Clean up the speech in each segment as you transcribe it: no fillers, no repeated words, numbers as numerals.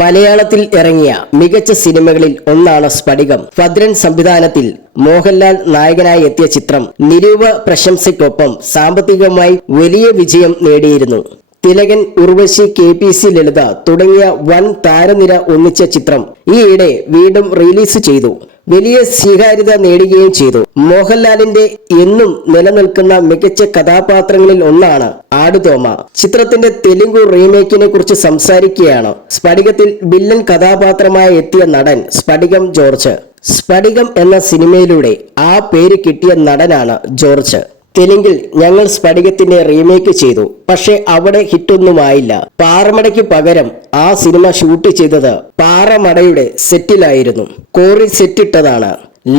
മലയാളത്തിൽ ഇറങ്ങിയ മികച്ച സിനിമകളിൽ ഒന്നാണ് സ്ഫടികം. ഭദ്രൻ സംവിധാനത്തിൽ മോഹൻലാൽ നായകനായി എത്തിയ ചിത്രം നിരൂപ പ്രശംസയ്ക്കൊപ്പം സാമ്പത്തികമായി വലിയ വിജയം നേടിയിരുന്നു. തിലകൻ, ഉർവശി, KPC ലളിത തുടങ്ങിയ വൻ താരനിര ഒന്നിച്ച ചിത്രം ഈയിടെ വീണ്ടും റിലീസ് ചെയ്തു. വലിയ സ്വീകാര്യത നേടുകയും ചെയ്തു. മോഹൻലാലിന്റെ എന്നും നിലനിൽക്കുന്ന മികച്ച കഥാപാത്രങ്ങളിൽ ഒന്നാണ് ആടുതോമ. ചിത്രത്തിന്റെ തെലുങ്ക് റീമേക്കിനെ കുറിച്ച് സംസാരിക്കുകയാണ് സ്ഫടികത്തിൽ വില്ലൻ കഥാപാത്രമായി എത്തിയ നടൻ സ്ഫടികം ജോർജ്. സ്ഫടികം എന്ന സിനിമയിലൂടെ ആ പേര് കിട്ടിയ നടനാണ് ജോർജ്. തെലുങ്കിൽ ഞങ്ങൾ സ്ഫടികത്തിന്റെ റീമേക്ക് ചെയ്തു, പക്ഷെ അവിടെ ഹിറ്റൊന്നുമായില്ല. പാറമടയ്ക്ക് പകരം ആ സിനിമ ഷൂട്ട് ചെയ്തത് പാറമടയുടെ സെറ്റിലായിരുന്നു. കോറി സെറ്റിട്ടതാണ്.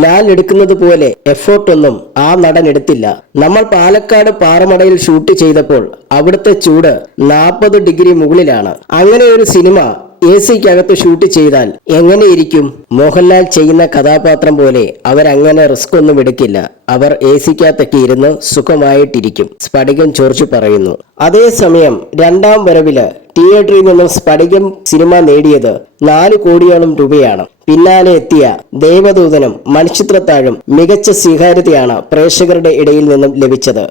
ലാൽ എടുക്കുന്നത് പോലെ എഫേർട്ടൊന്നും ആ നടൻ എടുത്തില്ല. നമ്മൾ പാലക്കാട് പാറമടയിൽ ഷൂട്ട് ചെയ്തപ്പോൾ അവിടുത്തെ ചൂട് 40 ഡിഗ്രി മുകളിലാണ്. അങ്ങനെ ഒരു സിനിമ AC-ക്കകത്ത് ഷൂട്ട് ചെയ്താൽ എങ്ങനെയിരിക്കും? മോഹൻലാൽ ചെയ്യുന്ന കഥാപാത്രം പോലെ അവരങ്ങനെ റിസ്ക് ഒന്നും എടുക്കില്ല. അവർ AC-ക്കകത്തൊക്കെ ഇരുന്ന് സുഖമായിട്ടിരിക്കും, സ്ഫടികം ജോർജ് പറയുന്നു. അതേസമയം രണ്ടാം വരവില് തിയേറ്ററിൽ നിന്നും സ്ഫടികം സിനിമ നേടിയത് 4 കോടിയോളം രൂപയാണ്. പിന്നാലെ എത്തിയ ദേവദൂതനും മണിച്ചിത്രത്താഴും മികച്ച സ്വീകാര്യതയാണ് പ്രേക്ഷകരുടെ ഇടയിൽ നിന്നും ലഭിച്ചത്.